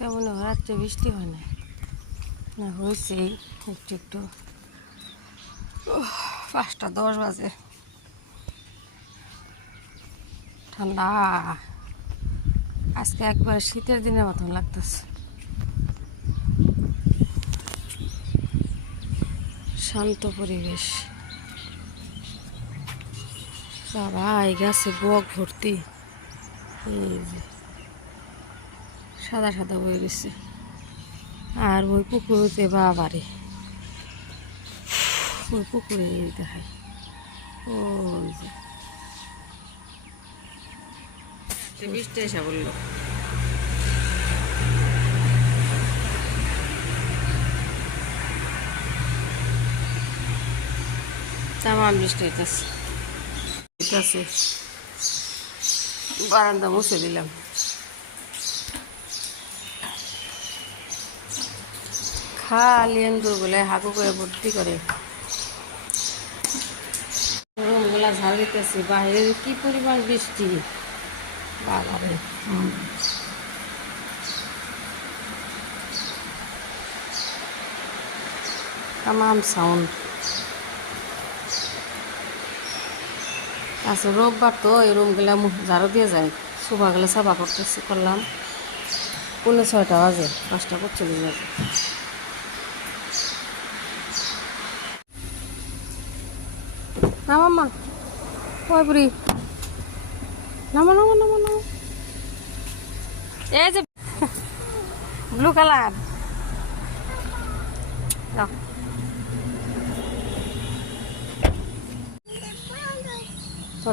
আজকে মনে হয় রাত্রে বৃষ্টি হয় না, না হয়েছে একটু একটু। 5:10 বাজে, ঠান্ডা আজকে একবারে শীতের দিনের মতন লাগতেছে। শান্ত পরিবেশ, সবাই গাছে বক ভর্তি, এই যে সাদা সাদা বয়ে গেছে। আর ওই পুকুরতে বাবারে, ওই পুকুরে দেখায় ওই যে বৃষ্টি এসে বললো। তামাম বৃষ্টি হইতেছে, বারান্দা মুছে দিলাম। খালি এন্দুর বলে হাগু করে ভর্তি করে। রুমগুলা ঝাড় দিতেছি, বাইরে কি পরিমাণ বৃষ্টি বাবারে। তামাম সাউন্ড। আচ্ছা রোববার তো এই রুমগুলা ঝাড়ু দিয়ে যায়, সোফাগুলো সাফা করতেছি, করলাম 6:45 বাজে, 5:45 বাজে। না মাম্মা ওই বুড়ি, নামো নামো নামো নামো। এই যে ব্লু কালার,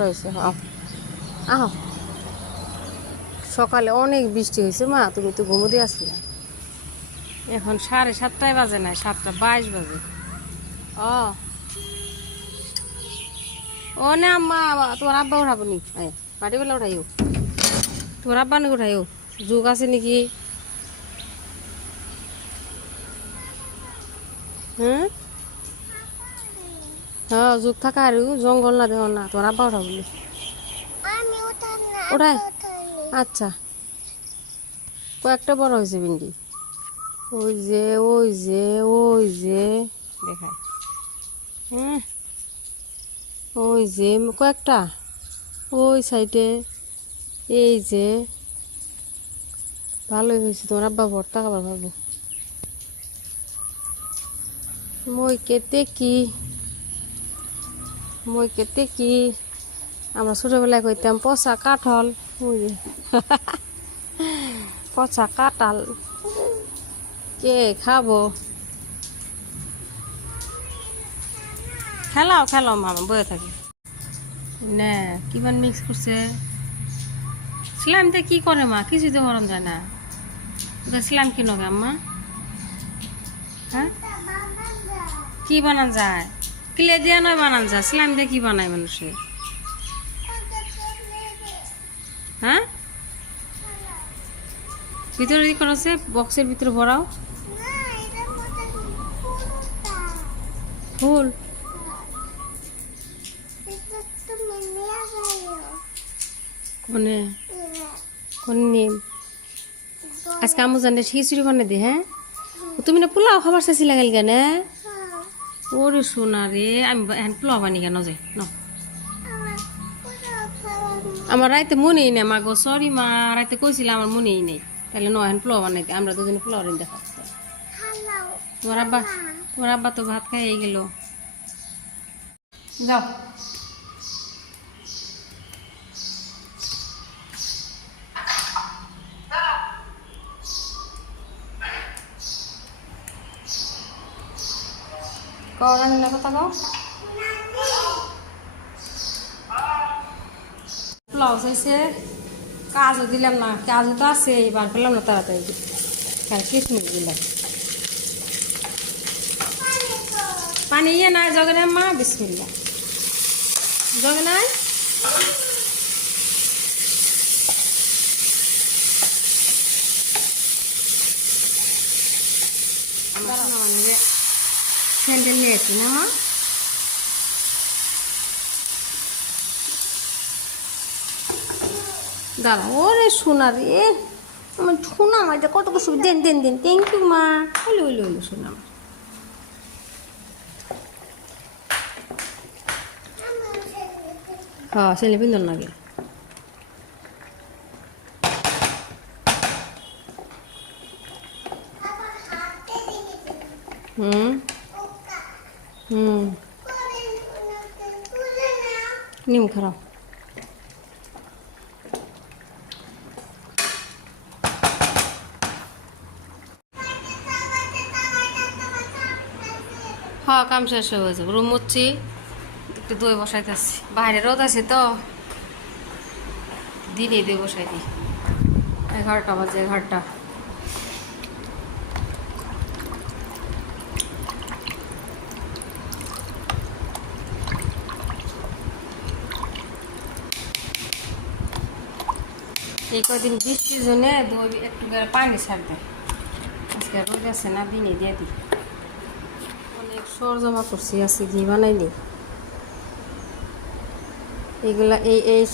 হয়েছে আহ। সকালে অনেক বৃষ্টি হয়েছে মা, তুমি তো ঘুমো দিয়ে আসলে। এখন 7:30 বাজে, না 7:22 বাজে। ও না আম্মা, তোমার আব্বা উঠাবো নি, মাটি বেলা উঠাইও, তোমার আব্বা নাকি উঠাইও, যুগ আছে নাকি? হ্যাঁ হ্যাঁ যুগ থাকা আর জঙ্গল না দেহ না, তোমার আব্বা উঠাবো নি, ওঠাই। আচ্ছা কয়েকটা বড় হয়েছে ভিন্ডি, ওই যে ওই যে ওই যে দেখায়। হ্যাঁ ওই যে কয়েকটা ওই সাইডে, এই যে ভালোই হয়েছে, তোমার আব্বা ভর্তা খাবার পাবো। মই কেতে কি আমরা ছোটবেলায় কইতাম পচা কাঠল, পচা কাঁঠাল কে খাবো। খেলাও খেলাও মামা বয়ে থাকি না, কিমান মিক্স করছে স্লাইমটা, কি করে মা কিছুতে গরম যায় না, স্লাইম কি নগে আম্মা? হ্যাঁ কি বানান যায়? ক্লে দিয়া নয় বানান যায়, স্লাইম দিয়ে কি বানায় মানুষে? হ্যাঁ ভিতরে কি করেছে, বক্সের ভিতরে ভরাও ফুল। কোনে কোন নিম আজকে আমু জানে খিচুড়ি বানিয়ে দি। হ্যাঁ তুমি না পোলাও খাবার চাইছিলা গেল কেন? ওরে সোনা রে, আমি এখন পোলাও বানি কেন যাই ন, আমার রাইতে মনেই নেই মা গো, সরি মা, রাইতে কইছিলাম আমার মনেই নেই, তাহলে ন এখন পোলাও বানাই দিই, আমরা দুজনে পোলাও রেন দেখা। তোমার আব্বা তো ভাত খাই গেল, যাও। কথা কও, পোলাও চাইছে, কাজও দিলাম না, কাজও তো আছে, এবার পেলাম না তাড়াতাড়ি, কিশমিশ দিলাম। পানি ইয়ে নাই জগে নাই মা, বিসমিল্লাহ, জগে নাই। স্যান্ডেল নিয়েছি না মা, দাঁড়া ওরে সোনা রে, আমার শোনা আমার এটা কত কিছু দেন দেন দেন থ্যাংক ইউ মা হলো হলো হলো শোনা আমার হ্যাঁ ছেলে পিন্দন লাগে হুম হুম নিম খারাপ হ্যাঁ কাম শেষ হয়ে যাবে রুম মুচ্ছি একটু দই বসাইতেছি বাইরে রোদ আছে তো দিনে দই বসাই দিই 11টা বাজে 11টা এই কদিন বৃষ্টির জন্য দই একটু পানি ছাড়বে আজকে রোদ আছে না দিনে দিয়ে দিই অনেক সর জমা করছি আজকে ঘি বানাইনি এগুলা এই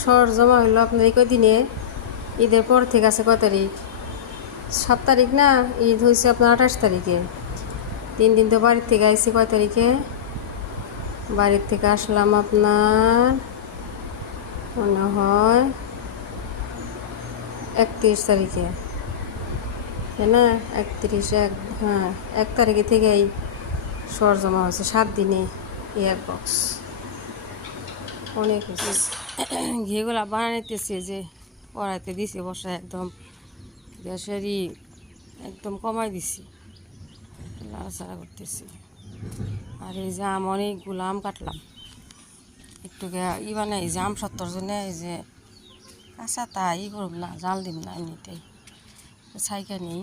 সর জমা হইলো আপনার এই কদিনে ঈদের পর থেকে আছে কয় তারিখ 7 তারিখ না ঈদ হয়েছে আপনার 28 তারিখে 3 দিন তো বাড়ির থেকে আইসি কয় তারিখে বাড়ির থেকে আসলাম আপনার মনে হয় 31 তারিখে তাই না 31 হ্যাঁ 1 তারিখে থেকেই সর জমা হয়েছে 7 দিনে এয়ার বক্স অনেক হয়েছে ঘিগুলা বানাইতেছে যে কড়াইতে দিছি বসা একদম গ্যাসেরই একদম কমাই দিছি নাড়াচাড়া করতেছি আর এই যে আম অনেকগুলো আম কাটলাম একটু ই বানাই যে আম সত্তর জন্য এই যে কাঁচা তা ই করব না জাল দিব না এমনিতেই ছাইকা নেই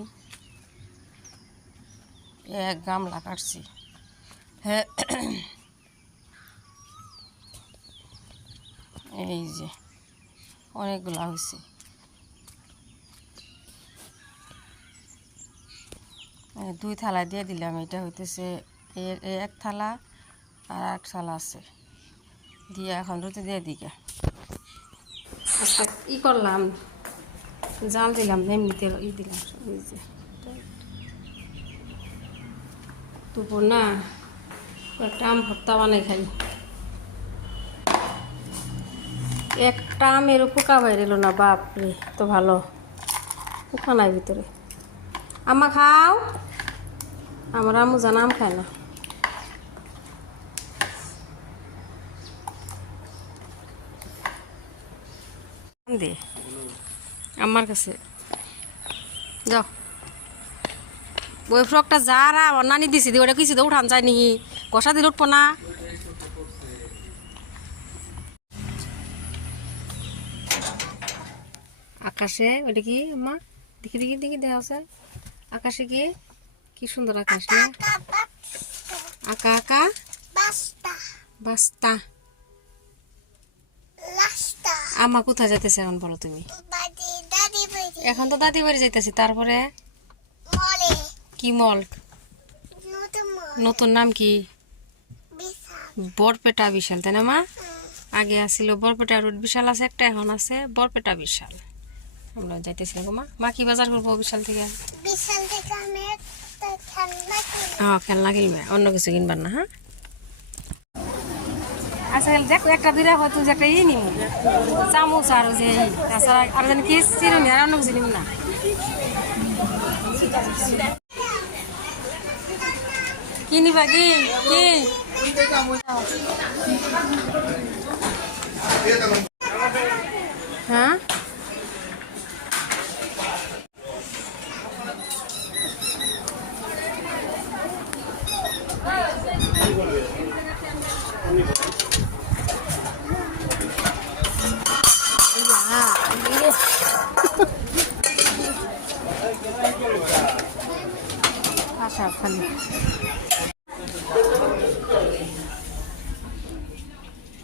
1 গামলা কাটছি হ্যাঁ এই যে অনেকগুলা হয়েছে 2 থালা দিয়ে দিলাম এটা হইতেছে এর 1 থালা আর 1 থালা আছে দিয়ে এখন রুটি দিয়ে দিকে আচ্ছা ই করলাম জাল দিলাম এমনিতে ই দিলাম এই যে দুপুর না একটা আম ভর্তা বানাই খাই একটা আমেরও পোকা বাইরেল না বাপরে তো ভালো পোকা নাই ভিতরে আম্মা খাও আমার আম্মু জানা আম খায় না দে আমার কাছে যাও ওই ফ্রকটা যারা নানি দিছি দি ওটা কিছু তো উঠান যায় নাকি কষা দিলে উঠবো না আকাশে ওটা কি আম্মা দেখি দেখি দেখি দেওয়া আছে আকাশে কি সুন্দর আকাশ না আকা আকা বাস্তা আম্মা কোথায় যাইতেছে এখন বলো তুমি এখন তো দাদি বাড়ি যাইতেছি তারপরে কি মল নতুন নাম কি বরপেটা বিশাল তাই না মা আগে আসছিল বরপেটা রোড বিশাল আছে একটা এখন আছে বরপেটা বিশাল আমরা যাইতেছি গো মা কি বাজার করবো বিশাল থেকে হ্যাঁ খেলনা কিনবে অন্য কিছু কিনবার না হ্যাঁ আচ্ছা দেখো একটা দুইটা হয়তো যে একটা নিম চামচ আর যে তাছাড়া আর যেন কি চিরুনি আর অন্য কিছু নিম না কি নিবা কি হ্যাঁ আশা খালি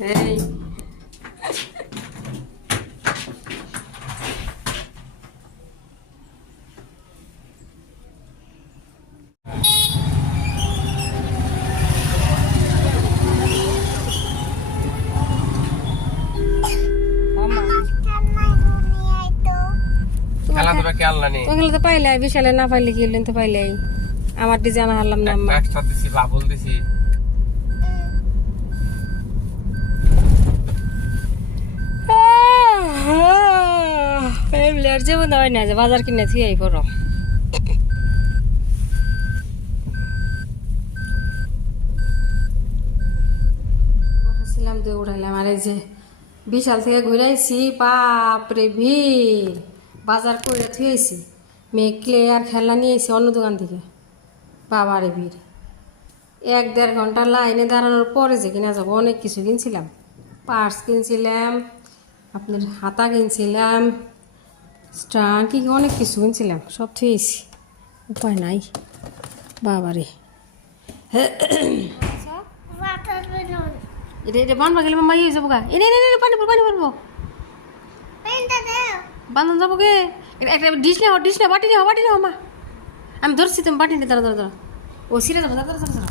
এই খেলা তো খেয়াল না নেই ওগুলো তো পাইলাই বিশালে না পাইলে কি হলেন তো পাইলাই আমার ডিজাইন হারলাম না আম্মা এক্সট্রা দিছি বাবুল দিছি এমনি আর যেমন হয় না যে বাজার কিনে থুই এই পড়ো বসেছিলাম দিয়ে উঠাইলাম আর এই যে বিশাল থেকে ঘুরাইছি বাপরে ভিড় বাজার করে থুয়েছি মেয়ে ক্লে আর খেলনা নিয়ে এসে অন্য দোকান থেকে বাবারে ভিড় 1-1.5 ঘন্টা লাইনে দাঁড়ানোর পরে যে কিনা যাবো অনেক কিছু কিনছিলাম পার্স কিনছিলাম আপনার হাতা কিনছিলাম স্টান কি অনেক কিছু কিনছিলাম সব থুয়েছি উপায় নাই বাবারে এটা বানবা গেলে মাই হয়ে যাবো গা এনে এনে পানি পড়বো বান্ধন যাবো গে একটা ডিশ নেওয়া বাটি নেওয়া মা আমি ধরছি তুমি বাটি নিয়ে দাঁড়া ও সিরে যাবো দাঁড়া